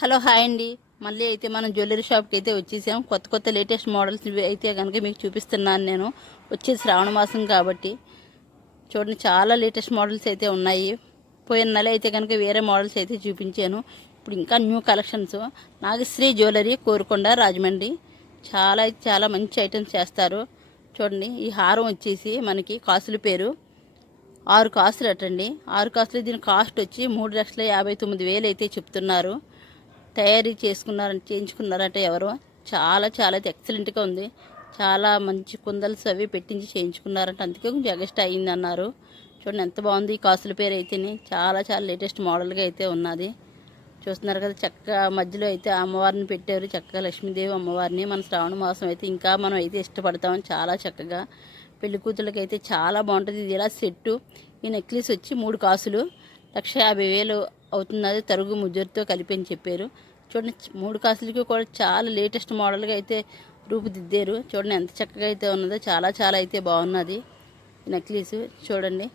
Hello hi అండి. మళ్ళీ అయితే మనం జ్యువెలరీ షాప్కి అయితే వచ్చేసాం. కొత్త కొత్త లేటెస్ట్ మోడల్స్ అయితే కనుక మీకు చూపిస్తున్నాను నేను. వచ్చే శ్రావణ మాసం కాబట్టి. చూడండి చాలా లేటెస్ట్ మోడల్స్ అయితే ఉన్నాయి. పోయిన నెల అయితే కనుక వేరే మోడల్స్ అయితే చూపించాను. ఇప్పుడు ఇంకా new collections. Nagasri jewellery Korukonda Rajahmundry. చాలా అయితే చాలా మంచి ఐటమ్స్ చేస్తారు. చూడండి ఈ హారం వచ్చేసి మనకి కాసుల పేరు. ఆరు కాసులు అటండి. ఆరు కాసులు దీని కాస్ట్ వచ్చి మూడు లక్షల యాభై తొమ్మిది వేలు అయితే చెప్తున్నారు. తయారీ చేసుకున్నారంటే చేయించుకున్నారంటే ఎవరో? చాలా చాలా అయితే ఎక్సలెంట్గా ఉంది. చాలా మంచి కుందల్స్ అవి పెట్టించి చేయించుకున్నారంట. అందుకే కొంచెం ఎగస్ట్ అయ్యింది అన్నారు చూడండి ఎంత బాగుంది ఈ కాసుల పేరు అయితేనే. చాలా చాలా లేటెస్ట్ మోడల్గా అయితే ఉన్నది. చూస్తున్నారు కదా చక్కగా మధ్యలో అయితే అమ్మవారిని పెట్టారు. చక్కగా లక్ష్మీదేవి అమ్మవారిని. మన శ్రావణ మాసం అయితే ఇంకా మనం అయితే ఇష్టపడతాం చాలా చక్కగా పెళ్ళి కూతుళ్ళకి అయితే చాలా బాగుంటుంది. ఇది ఇలా సెట్టు? ఈ నెక్లెస్ వచ్చి మూడు కాసులు. లక్ష యాభై వేలు అవుతున్నది తరుగు ముజ్జరితో కలిపి అని చెప్పారు. చూడండి మూడు కాసులకి కూడా చాలా లేటెస్ట్ మోడల్గా అయితే రూపుదిద్దారు. చూడండి ఎంత చక్కగా అయితే ఉన్నదో చాలా చాలా అయితే బాగున్నది నెక్లెస్. చూడండి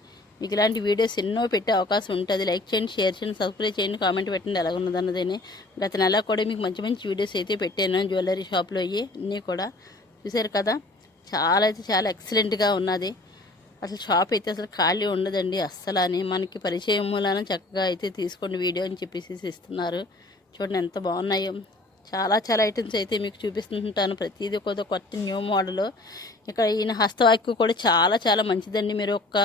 మీకు ఇలాంటి వీడియోస్ ఎన్నో పెట్టే అవకాశం ఉంటుంది. లైక్ చేయండి షేర్ చేయండి సబ్స్క్రైబ్ చేయండి కామెంట్ పెట్టండి ఎలా ఉన్నదన్నదని. గత నెల కూడా మీకు మంచి మంచి వీడియోస్ అయితే పెట్టాను జ్యువెలరీ షాప్లో అయ్యి అన్నీ కూడా. చూసారు కదా చాలా అయితే చాలా ఎక్సలెంట్గా ఉన్నది. అసలు షాప్ అయితే అసలు ఖాళీ ఉండదండి అస్సలు అని మనకి పరిచయం మూలాన చక్కగా అయితే తీసుకోండి వీడియో అని చెప్పేసి ఇస్తున్నారు. చూడండి ఎంత బాగున్నాయో. చాలా చాలా ఐటమ్స్ అయితే మీకు చూపిస్తుంటాను. ప్రతిదీ కొత్త కొత్త న్యూ మోడల్ ఇక్కడ ఈయన హస్తవాక్యం కూడా చాలా చాలా మంచిదండి. మీరు ఒక్క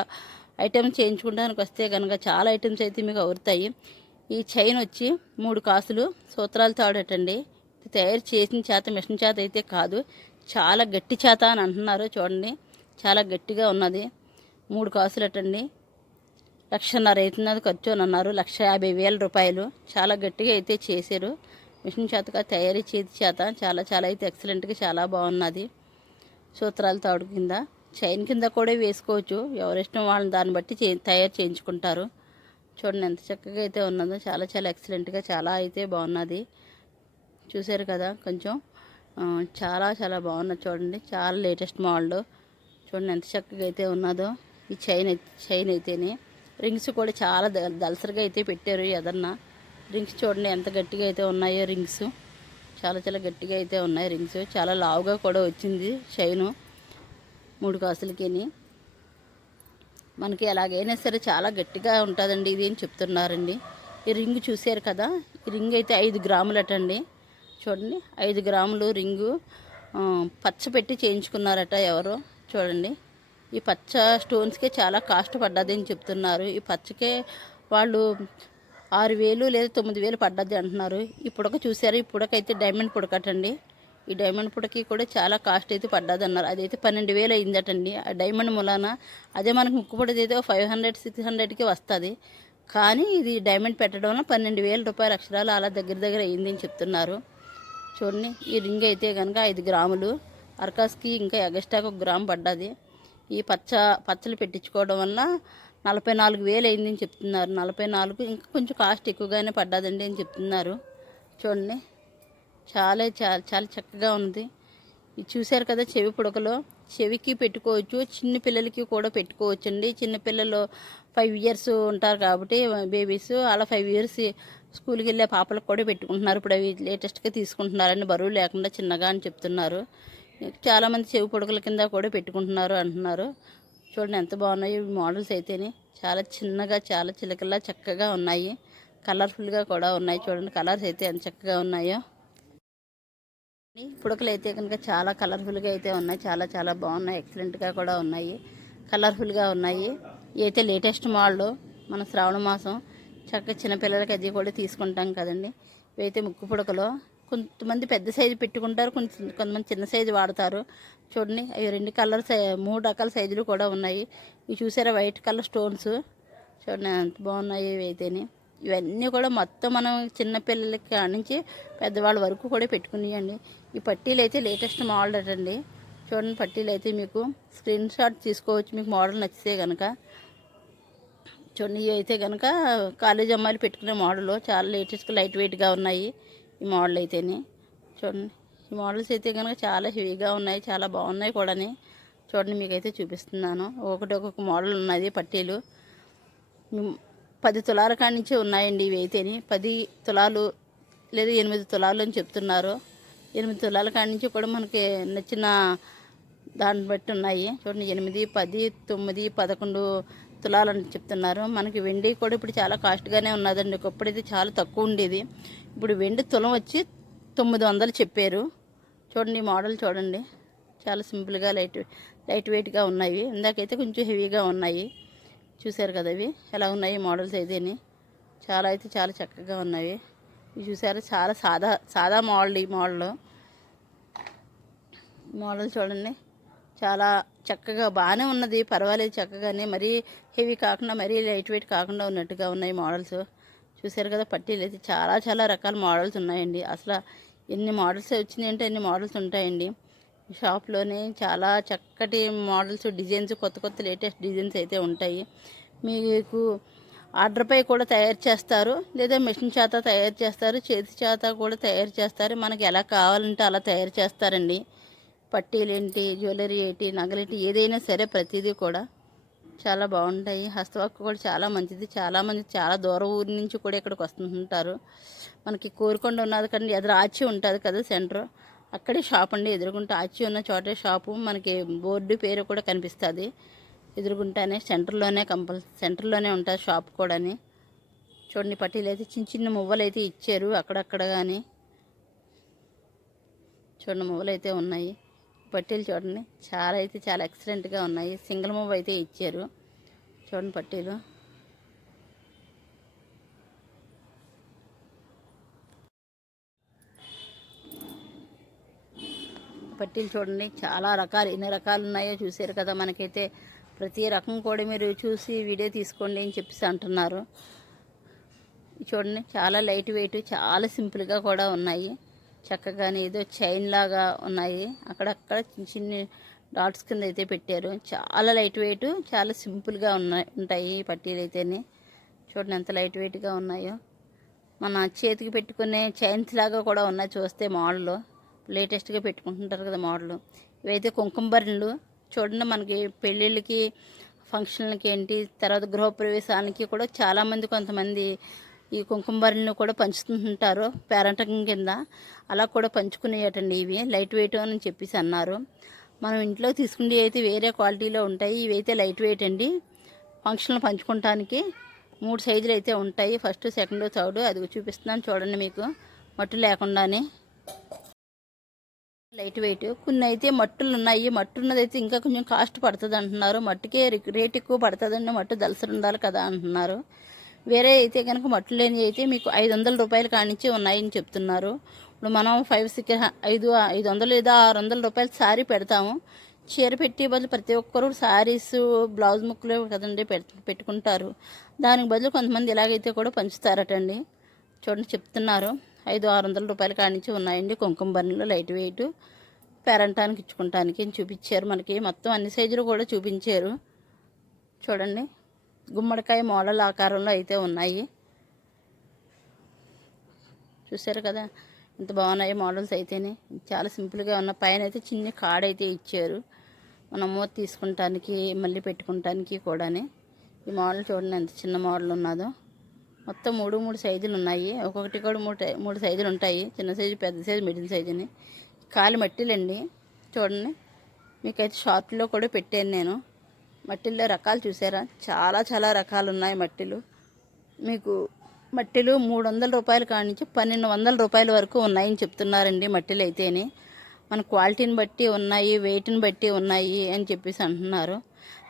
ఐటమ్ చేయించుకోవడానికి వస్తే కనుక చాలా ఐటమ్స్ అయితే మీకు అవుతాయి. ఈ చైన్ వచ్చి మూడు కాసులు సూత్రాలు తాడటండి. తయారు చేసిన చేత మిషన్ చేత అయితే కాదు. చాలా గట్టి చేత అని అంటున్నారు. చూడండి. చాలా గట్టిగా ఉన్నది. మూడు కాసులటండి. లక్షన్నర అవుతున్నది ఖర్చు అని అన్నారు. లక్ష యాభై వేల రూపాయలు. చాలా గట్టిగా అయితే చేశారు. మిషన్ చేతగా తయారీ చేతి చేత చాలా చాలా అయితే ఎక్సలెంట్గా చాలా బాగున్నది. సూత్రాల తాడు కింద. చైన్ కింద కూడా వేసుకోవచ్చు. ఎవరిష్టం వాళ్ళని దాన్ని బట్టి చే తయారు చేయించుకుంటారు. చూడండి ఎంత చక్కగా అయితే ఉన్నదో. చాలా చాలా ఎక్సలెంట్గా చాలా అయితే బాగున్నది. చూశారు కదా కొంచెం. చాలా చాలా బాగున్నది చూడండి. చాలా లేటెస్ట్ మోడల్ చూడండి ఎంత చక్కగా అయితే ఉన్నదో. ఈ చైన్ అయితే చైన్ అయితేనే. రింగ్స్ కూడా చాలా ద- దలసరిగా అయితే పెట్టారు ఎదన్నా రింగ్స్ చూడండి ఎంత గట్టిగా అయితే ఉన్నాయో రింగ్స్. చాలా చాలా గట్టిగా అయితే ఉన్నాయి రింగ్స్. చాలా లావుగా కూడా వచ్చింది చైను. మూడు కాసులకిని. మనకి ఎలాగైనా సరే చాలా గట్టిగా ఉంటుందండి ఇది అని చెప్తున్నారండి. ఈ రింగ్ చూశారు కదా? ఈ రింగ్ అయితే ఐదు గ్రాములటండి. చూడండి ఐదు గ్రాములు రింగు పచ్చ పెట్టి చేయించుకున్నారట ఎవరో. చూడండి. ఈ పచ్చ స్టోన్స్కే చాలా కాస్ట్ పడ్డది అని చెప్తున్నారు. ఈ పచ్చకే వాళ్ళు ఆరు వేలు లేదా తొమ్మిది వేలు పడ్డది అంటున్నారు. ఈ పుడక చూసారు? ఈ పుడకైతే డైమండ్ పుడకటండి. ఈ డైమండ్ పుడకి కూడా చాలా కాస్ట్ అయితే పడ్డది అన్నారు. అదైతే పన్నెండు వేలు అయిందటండి. ఆ డైమండ్ మూలాన అదే మనకు ముక్కుపడిది అయితే ఫైవ్ హండ్రెడ్ సిక్స్ హండ్రెడ్కి వస్తుంది. కానీ ఇది డైమండ్ పెట్టడం వల్ల పన్నెండు వేల రూపాయల అక్షరాలు అలా దగ్గర దగ్గర అయింది అని చెప్తున్నారు. చూడండి ఈ రింగ్ అయితే కనుక ఐదు గ్రాములు. అర్కాస్కి ఇంకా ఎగస్ట్రాకి ఒక గ్రామ్ పడ్డది. ఈ పచ్చ పచ్చలు పెట్టించుకోవడం వల్ల నలభై నాలుగు వేలు అయిందని చెప్తున్నారు. నలభై నాలుగు ఇంకా కొంచెం కాస్ట్ ఎక్కువగానే పడ్డదండి అని చెప్తున్నారు. చూడండి. చాలా చాలా చాలా చక్కగా ఉంది. ఇది చూశారు కదా చెవి పుడకలో? చెవికి పెట్టుకోవచ్చు చిన్న పిల్లలకి కూడా పెట్టుకోవచ్చు అండి చిన్న పిల్లలు ఫైవ్ ఇయర్స్ ఉంటారు కాబట్టి బేబీస్ అలా ఫైవ్ ఇయర్స్ స్కూల్కి వెళ్ళే పాపలకు కూడా పెట్టుకుంటున్నారు. ఇప్పుడు అవి లేటెస్ట్గా తీసుకుంటున్నారని బరువు లేకుండా చిన్నగా అని చెప్తున్నారు. చాలామంది చెవి పుడకల కింద కూడా పెట్టుకుంటున్నారు అంటున్నారు. చూడండి ఎంత బాగున్నాయి ఈ మోడల్స్ అయితేనే. చాలా చిన్నగా చాలా చిలకల్లా చక్కగా ఉన్నాయి. కలర్ఫుల్గా కూడా ఉన్నాయి. చూడండి కలర్స్ అయితే ఎంత చక్కగా ఉన్నాయో. పుడకలు అయితే కనుక చాలా కలర్ఫుల్గా అయితే ఉన్నాయి. చాలా చాలా బాగున్నాయి. ఎక్సలెంట్గా కూడా ఉన్నాయి. కలర్ఫుల్గా ఉన్నాయి. ఇవి అయితే లేటెస్ట్ మోడల్ మన శ్రావణ మాసం. చక్కగా చిన్నపిల్లలకి అది కూడా తీసుకుంటాం కదండి. ఇవైతే ముక్కు పుడకలు. కొంతమంది పెద్ద సైజు పెట్టుకుంటారు కొంచెం కొంతమంది చిన్న సైజు వాడతారు. చూడండి అవి రెండు కలర్ సై మూడు రకాల సైజులు కూడా ఉన్నాయి. ఇవి చూసారా వైట్ కలర్ స్టోన్స్. చూడండి ఎంత బాగున్నాయి ఇవి అయితేని. ఇవన్నీ కూడా మొత్తం మనం చిన్నపిల్లలకి నుంచి పెద్దవాళ్ళ వరకు కూడా పెట్టుకునేయండి. ఈ పట్టీలు అయితే లేటెస్ట్ మోడల్ అండి చూడండి పట్టీలు అయితే మీకు స్క్రీన్ షాట్ తీసుకోవచ్చు మీకు మోడల్ నచ్చితే కనుక చూడండి ఇవి అయితే కనుక కాలేజ్ అమ్మాయిలు పెట్టుకునే మోడల్. చాలా లేటెస్ట్గా లైట్ వెయిట్గా ఉన్నాయి. ఈ మోడల్ అయితేనే. చూడండి ఈ మోడల్స్ అయితే కనుక చాలా హెవీగా ఉన్నాయి చాలా బాగున్నాయి కూడాని. చూడండి మీకైతే చూపిస్తున్నాను. ఒకటి ఒక్కొక్క మోడల్ ఉన్నది పట్టీలు. పది తులాల కాడి నుంచి ఉన్నాయండి ఇవి అయితేని. పది తులాలు లేదా ఎనిమిది తులాలు అని చెప్తున్నారు. ఎనిమిది తులాల కాడి నుంచి కూడా మనకి నచ్చిన దాన్ని బట్టి ఉన్నాయి. చూడండి ఎనిమిది పది తొమ్మిది పదకొండు తులాలని చెప్తున్నారు. మనకి వెండి కూడా ఇప్పుడు చాలా కాస్ట్గానే ఉన్నదండి. ఒకప్పుడైతే చాలా తక్కువ ఉండేది. ఇప్పుడు వెండి తులం వచ్చి తొమ్మిది వందలు చెప్పారు. చూడండి మోడల్ చూడండి. చాలా సింపుల్గా లైట్ లైట్ వెయిట్గా ఉన్నాయి. ఇందాకైతే కొంచెం హెవీగా ఉన్నాయి. చూశారు కదా అవి? ఎలా ఉన్నాయి మోడల్స్ అయితేని? చాలా అయితే చాలా చక్కగా ఉన్నాయి. ఇవి చూసారు చాలా సాదా సాదా మోడల్ ఈ మోడల్ మోడల్ చూడండి. చాలా చక్కగా బాగానే ఉన్నది. పర్వాలేదు చక్కగానే. మరీ హెవీ కాకుండా మరీ లైట్ వెయిట్ కాకుండా ఉన్నట్టుగా ఉన్నాయి మోడల్స్. చూసారు కదా పట్టీలు అయితే. చాలా చాలా రకాల మోడల్స్ ఉన్నాయండి. అసలు ఎన్ని మోడల్స్ వచ్చినాయంటే అన్ని మోడల్స్ ఉంటాయండి. షాప్లోనే చాలా చక్కటి మోడల్స్ డిజైన్స్ కొత్త కొత్త లేటెస్ట్ డిజైన్స్ అయితే ఉంటాయి. మీకు ఆర్డర్పై కూడా తయారు చేస్తారు. లేదా మిషన్ చేత తయారు చేస్తారు. చేతి చేత కూడా తయారు చేస్తారు. మనకి ఎలా కావాలంటే అలా తయారు చేస్తారండి. పట్టీలేంటి జ్యువెలరీ ఏంటి నగలేంటి ఏదైనా సరే ప్రతిదీ కూడా చాలా బాగుంటాయి. హస్తవర్క్ కూడా చాలా మంచిది. చాలామంది చాలా దూరం ఊరి నుంచి కూడా ఇక్కడికి వస్తుంటారు. మనకి కోరుకొండ ఉన్నది కానీ ఎదురు ఆచి ఉంటుంది కదా సెంటర్. అక్కడే షాప్ అండి ఎదురుగుంటా ఆచి ఉన్న చోటే షాపు. మనకి బోర్డు పేరు కూడా కనిపిస్తుంది. ఎదురుగుంటానే సెంటర్లోనే కంపల్ సెంటర్లోనే ఉంటుంది షాప్ కూడాని. చూడండి పట్టీలు అయితే చిన్న చిన్న మువ్వలు అయితే ఇచ్చారు అక్కడక్కడ కానీ చూడండి మువ్వలు అయితే ఉన్నాయి. పట్టీలు చూడండి. చాలా అయితే చాలా ఎక్సలెంట్గా ఉన్నాయి. సింగిల్ మూవ్ అయితే ఇచ్చారు. చూడండి పట్టీలు. పట్టీలు చూడండి. చాలా రకాలు ఎన్ని రకాలు ఉన్నాయో చూసారు కదా మనకైతే. ప్రతి రకం కూడా మీరు చూసి వీడియో తీసుకోండి అని చెప్పేసి అంటున్నారు. చూడండి చాలా లైట్ వెయిట్ చాలా సింపుల్గా కూడా ఉన్నాయి. చక్కగానే ఏదో చైన్ లాగా ఉన్నాయి. అక్కడక్కడ చిన్న చిన్న డాట్స్ కింద అయితే పెట్టారు. చాలా లైట్ వెయిట్ చాలా సింపుల్గా ఉన్నాయి ఉంటాయి ఈ పట్టీలు అయితేనే. చూడండి ఎంత లైట్ వెయిట్గా ఉన్నాయో. మన చేతికి పెట్టుకునే చైన్స్ లాగా కూడా ఉన్నాయి చూస్తే మోడల్. లేటెస్ట్గా పెట్టుకుంటుంటారు కదా మోడల్. ఇవైతే కుంకుమబర్లు చూడండి మనకి పెళ్ళిళ్ళకి ఫంక్షన్లకి ఏంటి తర్వాత గృహప్రవేశానికి కూడా చాలామంది కొంతమంది ఈ కుంకుమరిని కూడా పంచుతుంటారు పేరంటకం కింద. అలా కూడా పంచుకునేటండి ఇవి. లైట్ వెయిట్ అని చెప్పేసి అన్నారు. మనం ఇంట్లో తీసుకునే అయితే వేరే క్వాలిటీలో ఉంటాయి. ఇవైతే లైట్ వెయిట్ అండి. ఫంక్షన్లు పంచుకోవటానికి మూడు సైజులు అయితే ఉంటాయి. ఫస్ట్ సెకండ్ థర్డ్ అది చూపిస్తున్నాను చూడండి మీకు. మట్టు లేకుండానే. Light weight. కొన్ని అయితే మట్టులు ఉన్నాయి. మట్టు ఉన్నదైతే ఇంకా కొంచెం కాస్ట్ పడుతుంది అంటున్నారు. మట్టుకే రేట్ ఎక్కువ పడుతుందండి. మట్టు దలసరి ఉండాలి కదా అంటున్నారు. వేరే అయితే కనుక మట్టు లేని అయితే మీకు ఐదు వందల రూపాయలు కానించి ఉన్నాయని చెప్తున్నారు. ఇప్పుడు మనం ఫైవ్ సిక్స్ ఐదు ఐదు వందలు లేదా ఆరు వందల రూపాయలు శారీ పెడతాము. చీర పెట్టి బదులు ప్రతి ఒక్కరు శారీస్ బ్లౌజ్ ముక్కలు కదండి పెట్టుకుంటారు. దానికి బదులు కొంతమంది ఇలాగైతే కూడా పంచుతారటండి. చూడండి చెప్తున్నారు. ఐదు ఆరు వందల రూపాయలు కానించి ఉన్నాయండి కుంకుమ బన్నీలు లైట్ వెయిట్ పేరంటానికి ఇచ్చుకుంటానికి చూపించారు. మనకి మొత్తం అన్ని సైజులు కూడా చూపించారు. చూడండి. గుమ్మడికాయ మోడల్ ఆకారంలో అయితే ఉన్నాయి. చూసారు కదా? ఇంత బాగున్నాయి మోడల్స్ అయితేనే. చాలా సింపుల్గా ఉన్న పైన అయితే చిన్న కార్డ్ అయితే ఇచ్చారు. మనం మూత తీసుకుంటానికి మళ్ళీ పెట్టుకుంటానికి కూడాని. ఈ మోడల్ చూడండి ఎంత చిన్న మోడల్ ఉన్నదో. మొత్తం మూడు మూడు సైజులు ఉన్నాయి. ఒక్కొక్కటి కూడా మూడు మూడు సైజులు ఉంటాయి. చిన్న సైజు పెద్ద సైజు మిడిల్ సైజు అని కాలి మట్టిలండి. చూడండి. మీకైతే షార్ట్లో కూడా పెట్టాను నేను. మట్టిల్లో రకాలు చూసారా? చాలా చాలా రకాలు ఉన్నాయి మట్టిలు. మీకు మట్టిలు మూడు వందల రూపాయల కాడి నుంచి పన్నెండు వందల రూపాయల వరకు ఉన్నాయని చెప్తున్నారండి మట్టిలు అయితేనే. మన క్వాలిటీని బట్టి ఉన్నాయి వెయిట్ని బట్టి ఉన్నాయి అని చెప్పేసి అంటున్నారు.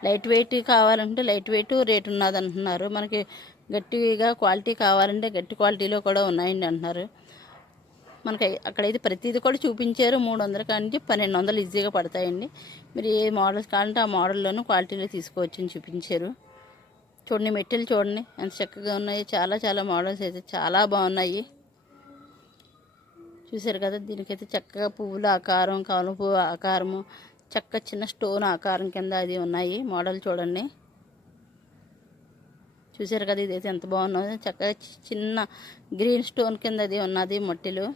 లైట్ వెయిట్ కావాలంటే లైట్ వెయిట్ రేట్ ఉన్నది అంటున్నారు మనకి గట్టిగా క్వాలిటీ కావాలంటే గట్టి క్వాలిటీలో కూడా ఉన్నాయండి అంటున్నారు. మనకి అక్కడైతే ప్రతిదీ కూడా చూపించారు. మూడు వందల కానీ పన్నెండు వందలు ఈజీగా పడతాయండి. మీరు ఏ మోడల్స్ కావాలంటే ఆ మోడల్లోనూ క్వాలిటీలో తీసుకోవచ్చు అని చూపించారు. చూడండి మెట్టెలు చూడండి. ఎంత చక్కగా ఉన్నాయి. చాలా చాలా మోడల్స్ అయితే చాలా బాగున్నాయి. చూసారు కదా దీనికైతే చక్కగా పువ్వుల ఆకారం కవల పువ్వు ఆకారము చక్క చిన్న స్టోన్ ఆకారం కింద అది ఉన్నాయి. మోడల్ చూడండి. చూసారు కదా ఇదైతే ఎంత బాగున్నదో. చక్కగా చిన్న గ్రీన్ స్టోన్ కింద అది ఉన్నది మట్టిలో.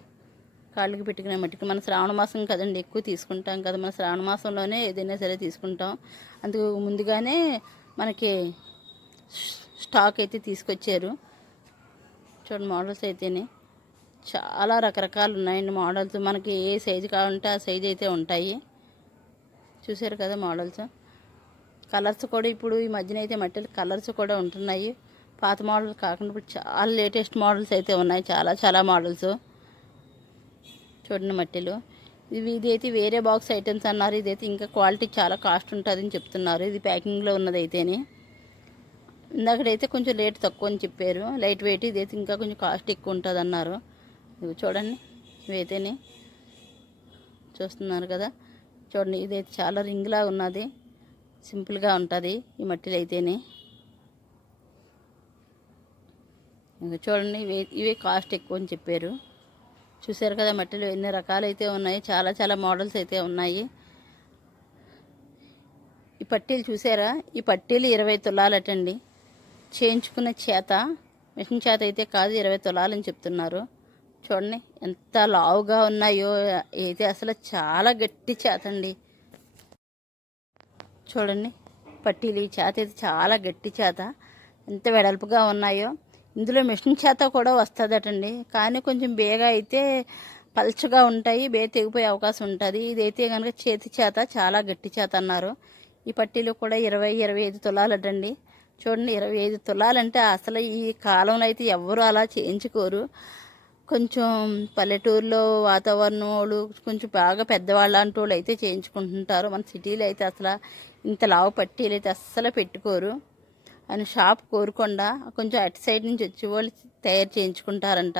కాళ్ళకి పెట్టుకునే మట్టికి. మన శ్రావణ మాసం కదండి ఎక్కువ తీసుకుంటాం కదా. మన శ్రావణ మాసంలోనే ఏదైనా సరే తీసుకుంటాం. అందుకు ముందుగానే మనకి స్టాక్ అయితే తీసుకొచ్చారు. చూడండి మోడల్స్ అయితేనే. చాలా రకరకాలు ఉన్నాయండి మోడల్స్. మనకి ఏ సైజు కావాలంటే ఆ సైజు అయితే ఉంటాయి. చూసారు కదా మోడల్స్. కలర్స్ కూడా ఇప్పుడు ఈ మధ్యన అయితే మట్టి కలర్స్ కూడా ఉంటున్నాయి. పాత మోడల్ కాకుండా ఇప్పుడు చాలా లేటెస్ట్ మోడల్స్ అయితే ఉన్నాయి. చాలా చాలా మోడల్స్. చూడండి మట్టిలో. ఇవి ఇది అయితే వేరే బాక్స్ ఐటమ్స్ అన్నారు. ఇదైతే ఇంకా క్వాలిటీ చాలా కాస్ట్ ఉంటుందని చెప్తున్నారు. ఇది ప్యాకింగ్లో ఉన్నది అయితేనే ఇందాకడైతే కొంచెం రేట్ తక్కువ అని చెప్పారు. లైట్ వెయిట్ ఇదైతే ఇంకా కొంచెం కాస్ట్ ఎక్కువ ఉంటుంది అన్నారు ఇవి చూడండి. ఇవైతేనే చూస్తున్నారు కదా. చూడండి ఇదైతే చాలా రింగ్లా ఉన్నది. సింపుల్గా ఉంటుంది ఈ మట్టిలో అయితేనే ఇంకా చూడండి ఇవే ఇవే కాస్ట్ ఎక్కువ అని చెప్పారు. చూసారు కదా మట్టిలో ఎన్ని రకాలైతే ఉన్నాయి చాలా చాలా మోడల్స్ అయితే ఉన్నాయి. ఈ పట్టీలు చూసారా ఈ పట్టీలు ఇరవై తులాలటండి. చేయించుకునే చేత మిషన్ చేత అయితే కాదు ఇరవై తులాలని చెప్తున్నారు. చూడండి ఎంత లావుగా ఉన్నాయో అయితే అసలు చాలా గట్టి చేత అండి చూడండి పట్టీలు ఈ చేత అయితే చాలా గట్టి చేత. ఎంత వెడల్పుగా ఉన్నాయో. ఇందులో మిషన్ చేత కూడా వస్తుందటండి. కానీ కొంచెం బేగా అయితే పల్చగా ఉంటాయి బే తెగిపోయే అవకాశం ఉంటుంది. ఇదైతే కనుక చేతి చేత చాలా గట్టి చేత అన్నారు. ఈ పట్టీలు కూడా ఇరవై ఇరవై ఐదు తులాలటండి. చూడండి ఇరవై ఐదు తులాలంటే అసలు ఈ కాలంలో అయితే ఎవ్వరూ అలా చేయించుకోరు. కొంచెం పల్లెటూరులో వాతావరణం వాళ్ళు కొంచెం బాగా పెద్దవాళ్ళు లాంటి వాళ్ళు అయితే చేయించుకుంటుంటారు. మన సిటీలో అయితే అసలు ఇంత లావు పట్టీలు అయితే అస్సలు పెట్టుకోరు. అని షాప్ కోరకుండా కొంచెం అటు సైడ్ నుంచి వచ్చి వాళ్ళు తయారు చేయించుకుంటారంట.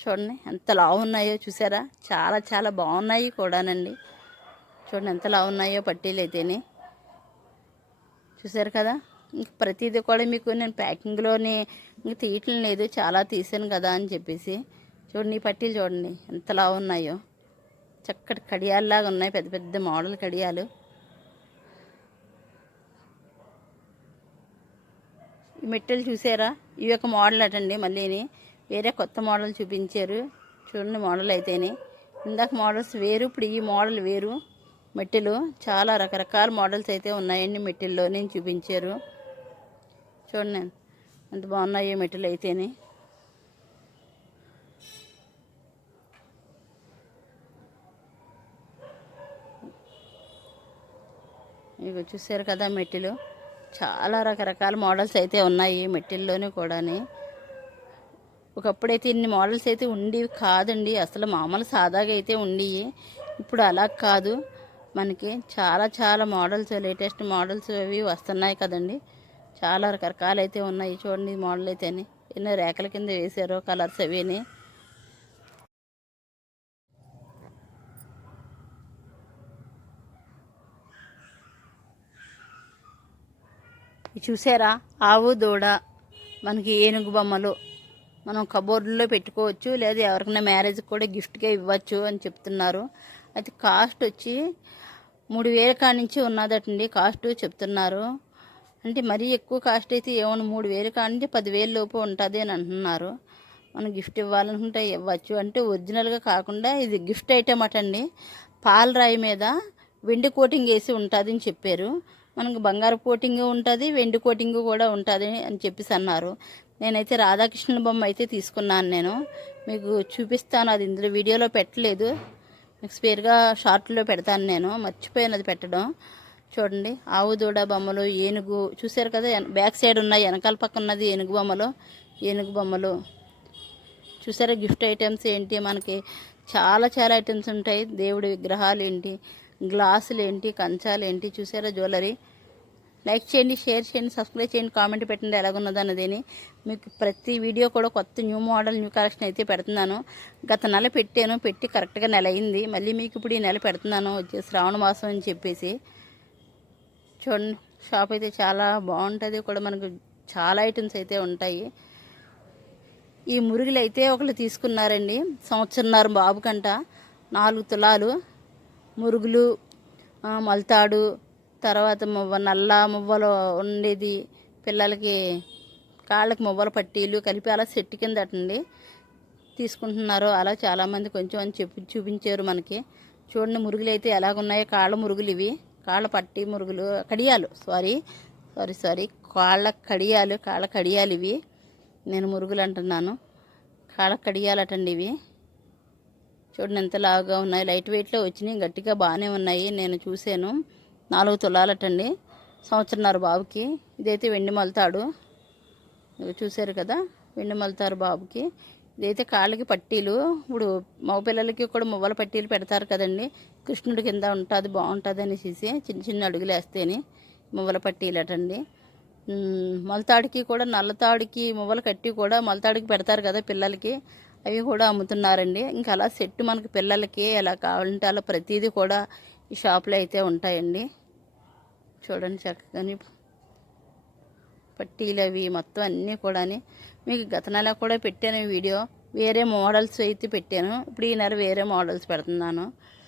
చూడండి ఎంత లావు ఉన్నాయో చూసారా? చాలా చాలా బాగున్నాయి కూడానండి. చూడండి ఎంత లావు ఉన్నాయో పట్టీలు అయితేనే. చూసారు కదా? ఇంక ప్రతిదీ కూడా మీకు నేను ప్యాకింగ్లోనే ఇంక తీయటం లేదు చాలా తీసాను కదా అని చెప్పేసి. చూడండి ఈ పట్టీలు చూడండి ఎంత లావు ఉన్నాయో చక్కటి కడియాల్లాగా ఉన్నాయి పెద్ద పెద్ద మోడల్ కడియాలు. మెట్టెలు చూసారా? ఇవి ఒక మోడల్ అటండి మళ్ళీని. వేరే కొత్త మోడల్ చూపించారు. చూడండి మోడల్ అయితేనే. ఇందాక మోడల్స్ వేరు ఇప్పుడు ఈ మోడల్ వేరు. మెట్టెలు చాలా రకరకాల మోడల్స్ అయితే ఉన్నాయండి మెట్టెల్లో నేను చూపించారు. చూడండి ఎంత బాగున్నాయో మెట్టెలు అయితేనే. ఇక చూసారు కదా మెట్టెలు. చాలా రకరకాల మోడల్స్ అయితే ఉన్నాయి మెట్టెల్లోనే కూడాని. ఒకప్పుడైతే ఇన్ని మోడల్స్ అయితే ఉండేవి కాదండి. అసలు మామూలు సాదాగా అయితే ఉండేవి ఇప్పుడు అలా కాదు. మనకి చాలా చాలా మోడల్స్ లేటెస్ట్ మోడల్స్ అవి వస్తున్నాయి కదండి. చాలా రకరకాలు అయితే ఉన్నాయి చూడండి మోడల్ అయితేని. ఎన్నో రేఖల కింద వేశారు కలర్స్ అవిని. చూసారా? ఆవు దూడ మనకి ఏనుగు బొమ్మలు. మనం కబోర్డులో పెట్టుకోవచ్చు లేదా ఎవరికైనా మ్యారేజ్కి కూడా గిఫ్ట్గా ఇవ్వచ్చు అని చెప్తున్నారు. అయితే కాస్ట్ వచ్చి మూడు వేల కాడ నుంచి ఉన్నదటండి కాస్ట్ చెప్తున్నారు. అంటే మరీ ఎక్కువ కాస్ట్ అయితే ఏమన్నా మూడు వేలు కాడ నుంచి పదివేల లోపు ఉంటుంది అని అంటున్నారు. మనం గిఫ్ట్ ఇవ్వాలనుకుంటే ఇవ్వచ్చు. అంటే ఒరిజినల్గా కాకుండా ఇది గిఫ్ట్ ఐటమ్ అటండి. పాలరాయి మీద వెండి కోటింగ్ వేసి ఉంటుంది అని చెప్పారు. మనకు బంగారు కోటింగ్ ఉంటుంది వెండి కోటింగ్ కూడా ఉంటుంది అని చెప్పేసి అన్నారు. నేనైతే రాధాకృష్ణ బొమ్మ అయితే తీసుకున్నాను నేను. మీకు చూపిస్తాను అది ఇందులో వీడియోలో పెట్టలేదు. మీకు స్పేర్గా షార్ట్లో పెడతాను నేను. మర్చిపోయాను అది పెట్టడం. చూడండి ఆవు దూడ బొమ్మలు ఏనుగు. చూసారు కదా బ్యాక్ సైడ్ ఉన్నాయి వెనకాల పక్క ఉన్నది ఏనుగు బొమ్మలు. ఏనుగు బొమ్మలు. చూసారా గిఫ్ట్ ఐటమ్స్ ఏంటి? మనకి చాలా చాలా ఐటమ్స్ ఉంటాయి. దేవుడి విగ్రహాలు ఏంటి? గ్లాసులు ఏంటి కంచాలు ఏంటి చూసారా జ్యువెలరీ? లైక్ చేయండి షేర్ చేయండి సబ్స్క్రైబ్ చేయండి కామెంట్ పెట్టండి ఎలాగున్నదో అన్నదని. మీకు ప్రతి వీడియో కూడా కొత్త న్యూ మోడల్ న్యూ కలెక్షన్ అయితే పెడుతున్నాను. గత నెల పెట్టాను పెట్టి కరెక్ట్గా నెల అయింది. మళ్ళీ మీకు ఇప్పుడు ఈ నెల పెడుతున్నాను వచ్చే శ్రావణ మాసం అని చెప్పేసి. చూడండి షాప్ అయితే చాలా బాగుంటుంది కూడా మనకు చాలా ఐటమ్స్ అయితే ఉంటాయి. ఈ మురుగులు అయితే ఒకళ్ళు తీసుకున్నారండి సంవత్సరంన్నర బాబు కంట నాలుగు తులాలు. మురుగులు మల్తాడు తర్వాత మువ్వ నల్ల మువ్వలు ఉండేది పిల్లలకి కాళ్ళకి మువ్వల పట్టీలు కలిపి అలా సెట్టు కింద అటండి తీసుకుంటున్నారు. అలా చాలామంది కొంచెం అని చెప్పి చూపించారు మనకి. చూడండి మురుగులు అయితే ఎలాగున్నాయో కాళ్ళ మురుగులు ఇవి. కాళ్ళ పట్టి మురుగులు కడియాలు సారీ సారీ సారీ కాళ్ళ కడియాలు కాళ్ళ కడియాలు ఇవి. నేను మురుగులు అంటున్నాను. కాళ్ళ కడియాలటండి ఇవి. చూడండి ఎంత లావుగా ఉన్నాయి. లైట్ వెయిట్లో వచ్చినాయి. గట్టిగా బాగానే ఉన్నాయి. నేను చూశాను. నాలుగు తులాలటండి. సంవత్సరంన్నర బాబుకి. ఇదైతే వెండి మలతాడు. చూశారు కదా. వెండి మలతారు బాబుకి. ఇదైతే కాళ్ళకి పట్టీలు. ఇప్పుడు మగపిల్లలకి కూడా మువ్వల పట్టీలు పెడతారు కదండి. కృష్ణుడి కింద ఉంటుంది బాగుంటుంది అనేసి చిన్న చిన్న అడుగులు వేస్తేనే మువ్వల పట్టీలు అటండి మలతాడికి మొలతాడికి కూడా నల్లతాడికి మువ్వలు కట్టి కూడా మొలతాడికి పెడతారు కదా పిల్లలకి. అవి కూడా అమ్ముతున్నారండి. ఇంకా అలా సెట్ మనకి పిల్లలకి ఎలా కావాలంటే అలా ప్రతిదీ కూడా ఈ షాప్లో అయితే ఉంటాయండి. చూడండి చక్కగాని పట్టీలు అవి మొత్తం అన్నీ కూడా మీకు గత నెల కూడా పెట్టాను వీడియో. వేరే మోడల్స్ అయితే పెట్టాను. ఇప్పుడు ఈ నెల వేరే మోడల్స్ పెడుతున్నాను.